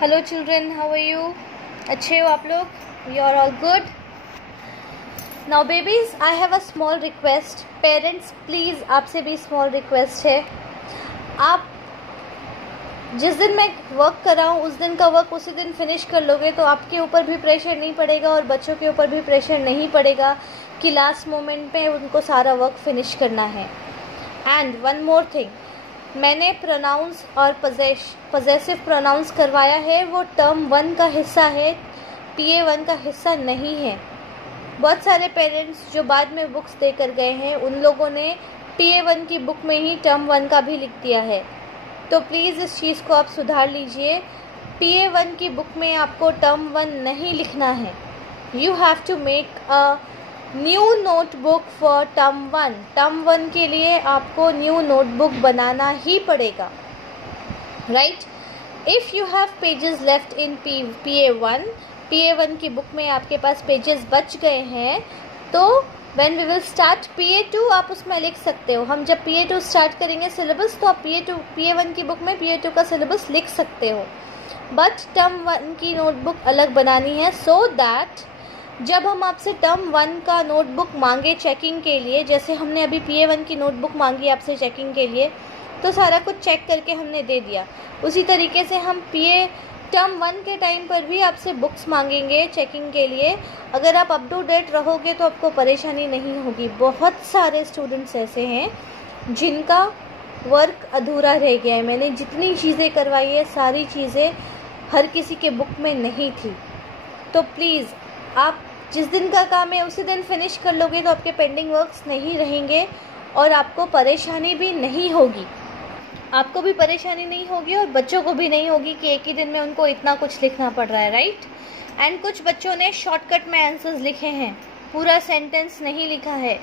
Hello children, how are you? अच्छे हो आप लोग? You are all good? Now babies, I have a small request. Parents please, आपसे भी स्मॉल रिक्वेस्ट है. आप जिस दिन मैं वर्क कर रहा हूँ उस दिन का वर्क उसी दिन फिनिश कर लोगे तो आपके ऊपर भी प्रेशर नहीं पड़ेगा और बच्चों के ऊपर भी प्रेशर नहीं पड़ेगा कि लास्ट मोमेंट पे उनको सारा वर्क फिनिश करना है. एंड वन मोर थिंग, मैंने प्रोनाउंस और पजेसिव प्रोनाउंस करवाया है, वो टर्म 1 का हिस्सा है, PA 1 का हिस्सा नहीं है. बहुत सारे पेरेंट्स जो बाद में बुक्स देकर गए हैं उन लोगों ने PA 1 की बुक में ही टर्म 1 का भी लिख दिया है. तो प्लीज़ इस चीज़ को आप सुधार लीजिए. PA 1 की बुक में आपको टर्म 1 नहीं लिखना है. You have to make a new notebook for term 1. Term 1 के लिए आपको न्यू नोटबुक बनाना ही पड़ेगा, right? If you have pages left in PA 1 की बुक में आपके पास पेजेस बच गए हैं तो when we will start PA 2 आप उसमें लिख सकते हो. हम जब PA 2 स्टार्ट करेंगे सिलेबस तो आप PA 1 की बुक में PA 2 का सिलेबस लिख सकते हो. बट टर्म 1 की नोटबुक अलग बनानी है सो दैट जब हम आपसे टर्म 1 का नोटबुक मांगे चेकिंग के लिए, जैसे हमने अभी PA 1 की नोटबुक मांगी आपसे चेकिंग के लिए तो सारा कुछ चेक करके हमने दे दिया, उसी तरीके से हम टर्म 1 के टाइम पर भी आपसे बुक्स मांगेंगे चेकिंग के लिए. अगर आप अप टू डेट रहोगे तो आपको परेशानी नहीं होगी. बहुत सारे स्टूडेंट्स ऐसे हैं जिनका वर्क अधूरा रह गया है. मैंने जितनी चीज़ें करवाई है सारी चीज़ें हर किसी के बुक में नहीं थी. तो प्लीज़ आप जिस दिन का काम है उसी दिन फिनिश कर लोगे तो आपके पेंडिंग वर्क्स नहीं रहेंगे और आपको परेशानी भी नहीं होगी. आपको भी परेशानी नहीं होगी और बच्चों को भी नहीं होगी कि एक ही दिन में उनको इतना कुछ लिखना पड़ रहा है, राइट? एंड कुछ बच्चों ने शॉर्टकट में आंसर्स लिखे हैं, पूरा सेंटेंस नहीं लिखा है.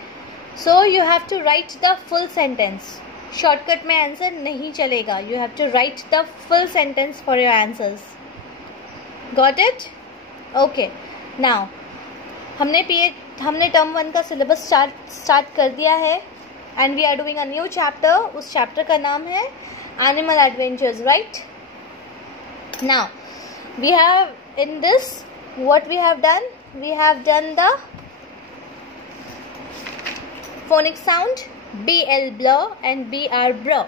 So you have to write the full sentence. Shortcut में आंसर नहीं चलेगा. You have to write the full sentence for your answers. Got it? Okay. Now हमने टर्म 1 का सिलेबस स्टार्ट कर दिया है and we are doing a new chapter. उस chapter का नाम है animal adventures, right? Now we have in this what we have done the phonic sound BL blur and BR blur.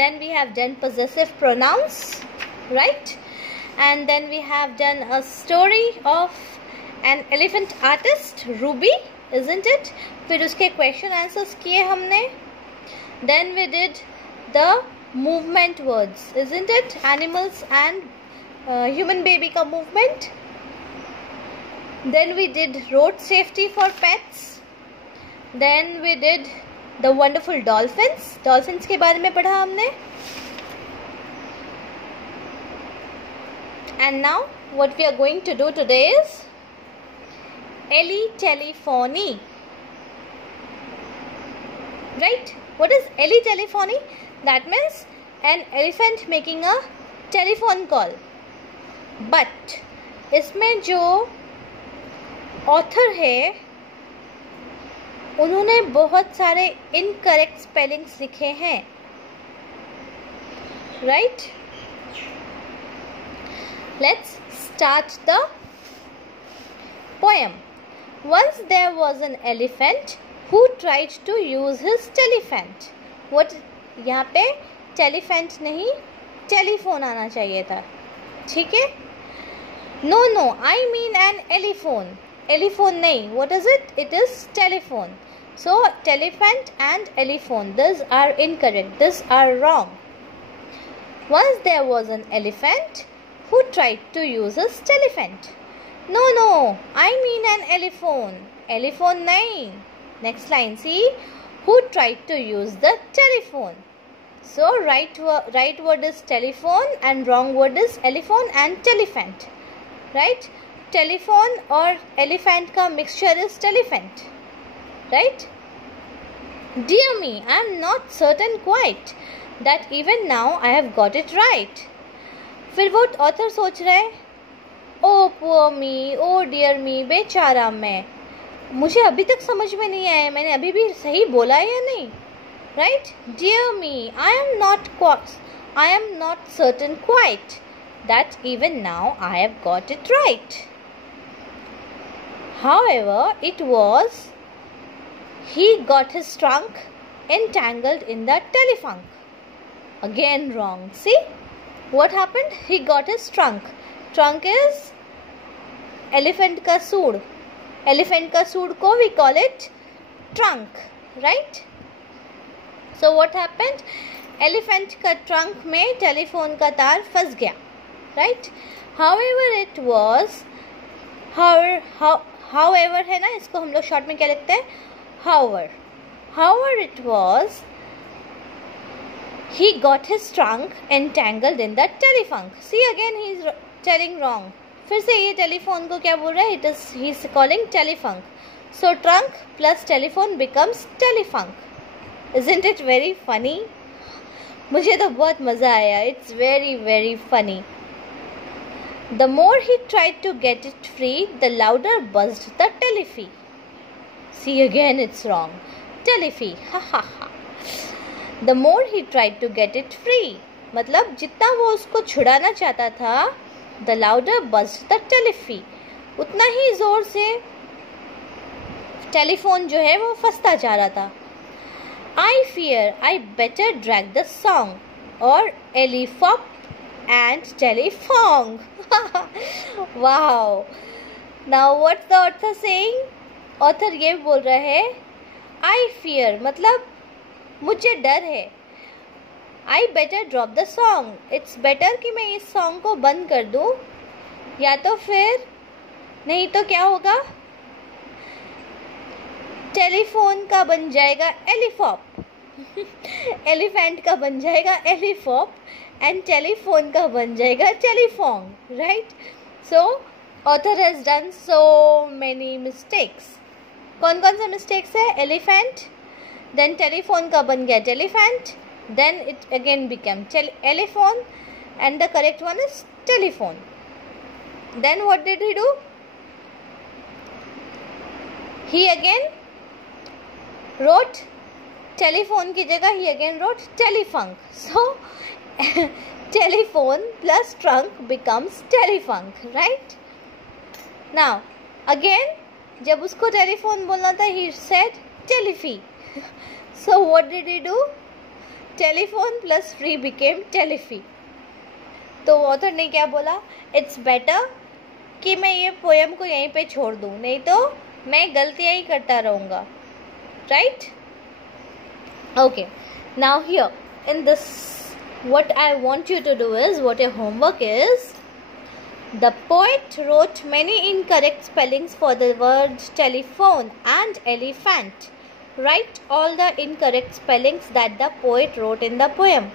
Then we have done possessive pronouns, right? And then we have done a story of an elephant artist Ruby, isn't it? फिर उसके question answers किए हमने. Then we did the movement words, isn't it? Animals and human baby का movement. Then we did road safety for pets. Then we did the wonderful dolphins. Dolphins के बारे में पढ़ा हमने. And now what we are going to do today is telephony. Right? What is telephony? That means an elephant making a telephone call. But इसमें जो author है उन्होंने बहुत सारे इनकरेक्ट स्पेलिंग्स लिखे हैं, right? Let's start the poem. Once there was an elephant who tried to use his telephant. What? यहाँ पे telephant नहीं telephone आना चाहिए था, ठीक है? No, I mean an elephone. Elephone नहीं. What is it? It is telephone. So telephant and elephone, these are incorrect. These are wrong. Once there was an elephant who tried to use his telephant. No, I mean an elephone. Elephone nahi. Next line, see? Who tried to use the telephone. So right word is telephone and wrong word is elephone and telephant. Right? Telephone or elephant ka mixture is telephant. Right? Dear me, I am not certain quite that even now I have got it right. फिर वो author सोच रहे हैं, ओ poor मी, ओ dear मी, बेचारा मैं, मुझे अभी तक समझ में नहीं आया मैंने अभी भी सही बोला है या नहीं, right? Dear me, I am not certain quite that even now I have got it right. However, it was he got his trunk entangled in the telephunk. Again wrong. See what happened? He got his trunk. Trunk is elephant ka sood. Elephant ka sood ko we call it trunk, right? So what happened? Elephant ka trunk में telephone का तार फंस गया, right? However, it was however है ना, इसको हम लोग शॉर्ट में क्या लिखते हैं? However, it was he got his trunk entangled in the telephunk. See again he is telling wrong. फिर से ये telephone को क्या बोल रहा है? He is calling telephunk. So trunk plus telephone becomes telephunk. Isn't it very funny? मुझे तो बहुत मज़ा आया. It's very very funny. The more he tried to get it free, the louder buzzed the telephone. See again it's wrong. Telephone. Ha ha ha. The more he tried to get it free. मतलब जितना वो उसको छुड़ाना चाहता था, the louder buzzed the telephone. उतना ही जोर से telephone जो है वो फंसता जा रहा था. I fear I better drag the song or elephop and telephone. Wow. Now what's the author saying? Author ये बोल रहा है I fear मतलब मुझे डर है. I better drop the song. It's better कि मैं इस song को बंद कर दूँ, या तो फिर नहीं तो क्या होगा? टेलीफोन का बन जाएगा एलिफॉप. एलिफेंट का बन जाएगा एलिफॉप एंड टेलीफोन का बन जाएगा telephone, right? So author has done so many mistakes. कौन कौन से मिस्टेक्स है? एलिफेंट, देन टेलीफोन का बन गया telephant, then it again become elephone and the correct one is telephone. Then what did he do? He again wrote telephone की जगह he again wrote telephunk. So telephone plus trunk becomes telephunk, right? Now again जब उसको telephone बोलना था he said telephone. So what did he do? Telephone plus free became telephone. तो author ने क्या बोला? It's better कि मैं ये पोएम को यहीं पे छोड़ दूँ, नहीं तो मैं गलतियाँ ही करता रहूँगा. Right? Okay. Now here in this, what I want you to do is, what your homework is, the poet wrote many incorrect spellings for the words telephone and elephant. Write all the incorrect spellings that the poet wrote in the poem.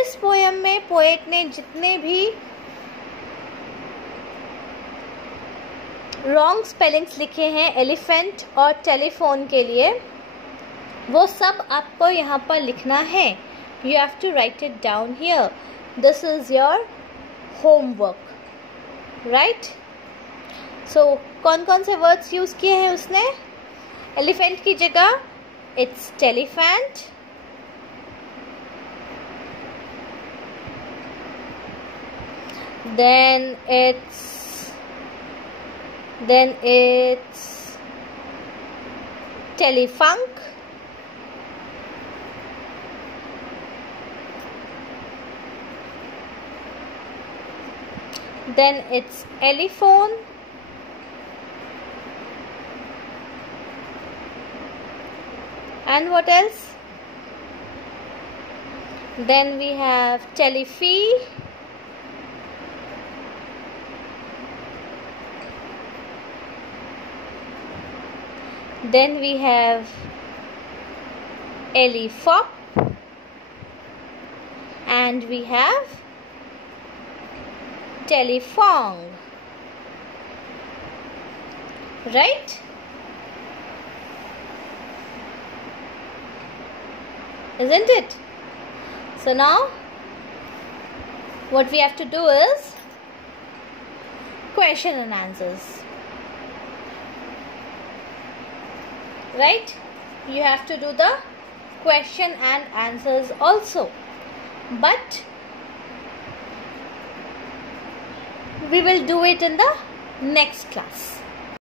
इस poem में poet ने जितने भी wrong spellings लिखे हैं elephant और telephone के लिए, वो सब आपको यहाँ पर लिखना है. You have to write it down here. This is your homework, right? So कौन कौन से words यूज़ किए हैं उसने? Elephant की जगह it's telephant, then it's telephunk, then it's elephone, and what else? Then we have telephone, then we have elephop, and we have telephone, right? Isn't it? So now what we have to do is question and answers, right? You have to do the question and answers also, but we will do it in the next class.